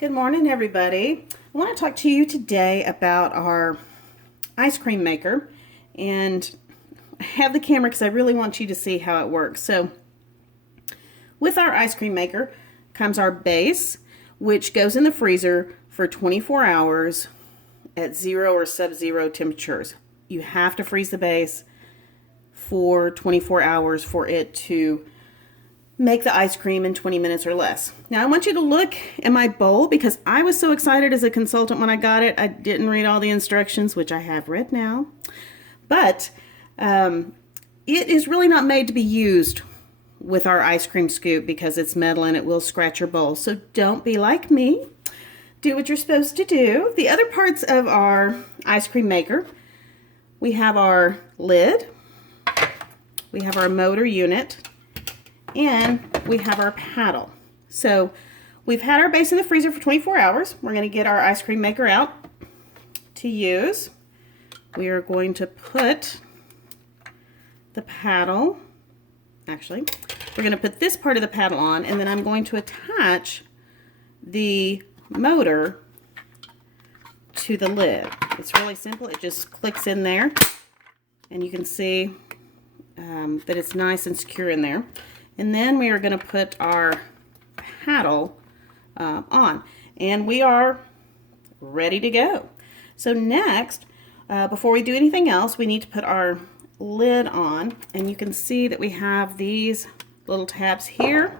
Good morning, everybody. I want to talk to you today about our ice cream maker, and I have the camera because I really want you to see how it works. So with our ice cream maker comes our base, which goes in the freezer for 24 hours at 0 or sub-zero temperatures. You have to freeze the base for 24 hours for it to make the ice cream in 20 minutes or less. Now I want you to look at my bowl because I was so excited as a consultant when I got it. I didn't read all the instructions, which I have read now. But it is really not made to be used with our ice cream scoop because it's metal and it will scratch your bowl. So don't be like me. Do what you're supposed to do. The other parts of our ice cream maker, we have our lid, we have our motor unit, and we have our paddle. So we've had our base in the freezer for 24 hours. We're going to get our ice cream maker out to use. We are going to put the paddle, actually, we're going to put this part of the paddle on, and then I'm going to attach the motor to the lid. It's really simple. It just clicks in there, and you can see that it's nice and secure in there. And then we are going to put our paddle on, and we are ready to go. So next, before we do anything else, we need to put our lid on, and you can see that we have these little tabs here,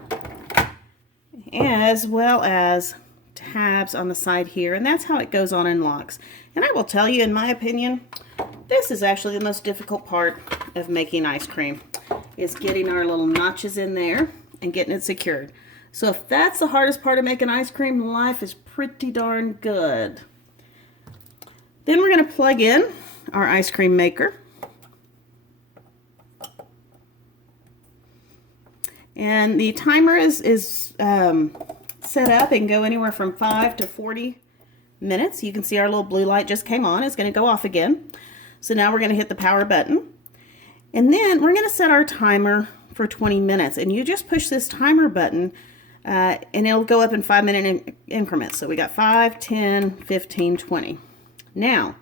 as well as tabs on the side here, and that's how it goes on and locks. And I will tell you, in my opinion, this is actually the most difficult part of making ice cream, is getting our little notches in there and getting it secured. So if that's the hardest part of making ice cream, life is pretty darn good. Then we're going to plug in our ice cream maker. And the timer is set up and go anywhere from 5 to 40 minutes. You can see our little blue light just came on. It's going to go off again. So now we're going to hit the power button. And then we're going to set our timer for 20 minutes. And you just push this timer button and it'll go up in 5-minute increments. So we got 5, 10, 15, 20. Now,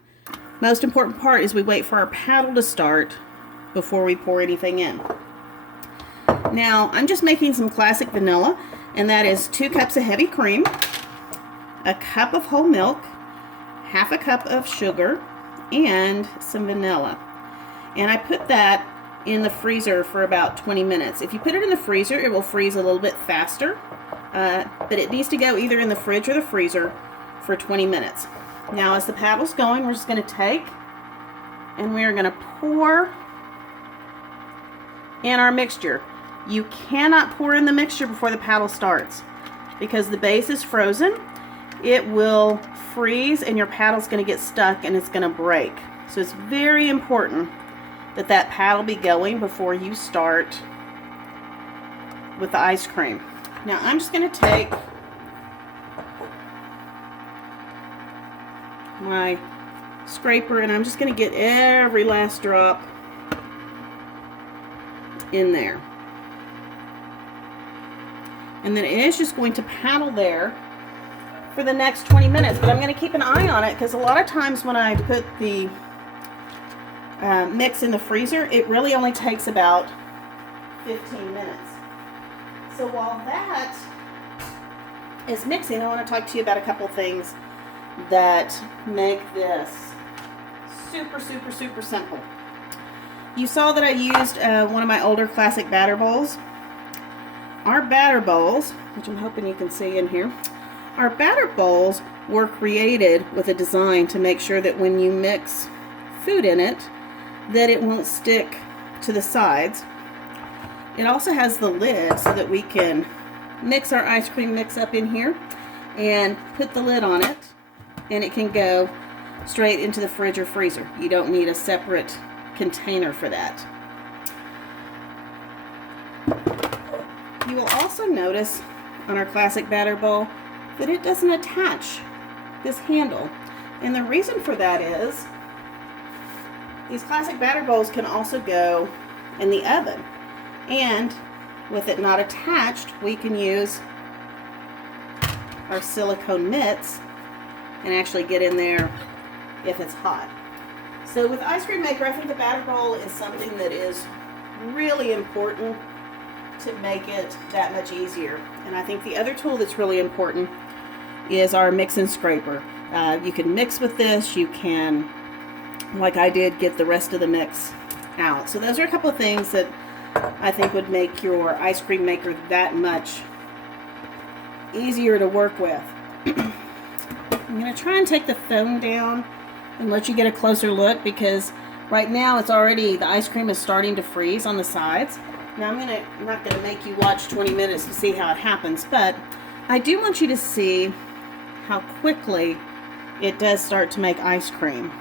most important part is we wait for our paddle to start before we pour anything in. Now, I'm just making some classic vanilla, and that is 2 cups of heavy cream, a cup of whole milk, half a cup of sugar, and some vanilla. And I put that in the freezer for about 20 minutes. If you put it in the freezer, it will freeze a little bit faster, but it needs to go either in the fridge or the freezer for 20 minutes. Now, as the paddle's going, we're just going to take and we're going to pour in our mixture. You cannot pour in the mixture before the paddle starts because the base is frozen. It will freeze and your paddle's going to get stuck and it's going to break. So it's very important that that paddle be going before you start with the ice cream. Now I'm just going to take my scraper and I'm just going to get every last drop in there. And then it is just going to paddle there for the next 20 minutes. But I'm going to keep an eye on it because a lot of times when I put the mix in the freezer, it really only takes about 15 minutes. So while that is mixing, I want to talk to you about a couple things that make this super, super, super simple. You saw that I used one of my older classic batter bowls. Our batter bowls, which I'm hoping you can see in here, our batter bowls were created with a design to make sure that when you mix food in it, that it won't stick to the sides. It also has the lid so that we can mix our ice cream mix up in here and put the lid on it, and it can go straight into the fridge or freezer. You don't need a separate container for that. You will also notice on our classic batter bowl that it doesn't attach this handle. And the reason for that is these classic batter bowls can also go in the oven. And with it not attached, we can use our silicone mitts and actually get in there if it's hot. So with Ice Cream Maker, I think the batter bowl is something that is really important to make it that much easier. And I think the other tool that's really important is our mix and scraper. You can mix with this, you can, like I did, get the rest of the mix out. So those are a couple of things that I think would make your ice cream maker that much easier to work with. I'm going to try and take the phone down and let you get a closer look, because right now it's already, the ice cream is starting to freeze on the sides. Now I'm not going to make you watch 20 minutes to see how it happens, but I do want you to see how quickly it does start to make ice cream.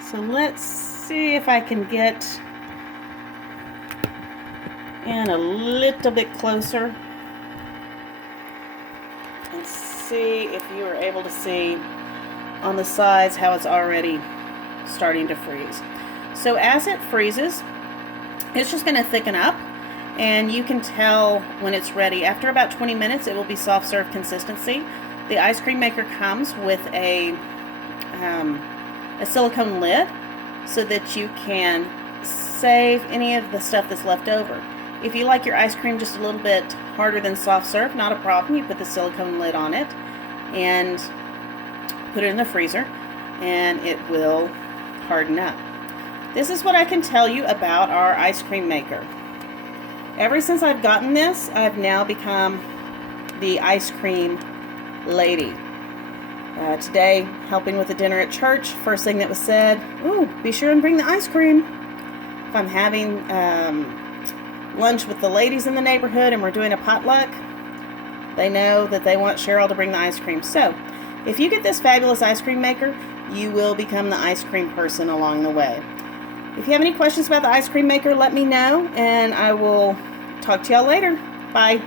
So let's see if I can get in a little bit closer and see if you are able to see on the sides how it's already starting to freeze. So as it freezes, it's just going to thicken up, and you can tell when it's ready. After about 20 minutes, it will be soft serve consistency. The ice cream maker comes with a silicone lid so that you can save any of the stuff that's left over. If you like your ice cream just a little bit harder than soft serve, not a problem. You put the silicone lid on it and put it in the freezer, and it will harden up. This is what I can tell you about our ice cream maker. Ever since I've gotten this, I've now become the ice cream lady. Today, helping with the dinner at church, first thing that was said, "Ooh, be sure and bring the ice cream." If I'm having lunch with the ladies in the neighborhood and we're doing a potluck, they know that they want Cheryl to bring the ice cream. So, if you get this fabulous ice cream maker, you will become the ice cream person along the way. If you have any questions about the ice cream maker, let me know, and I will talk to y'all later. Bye.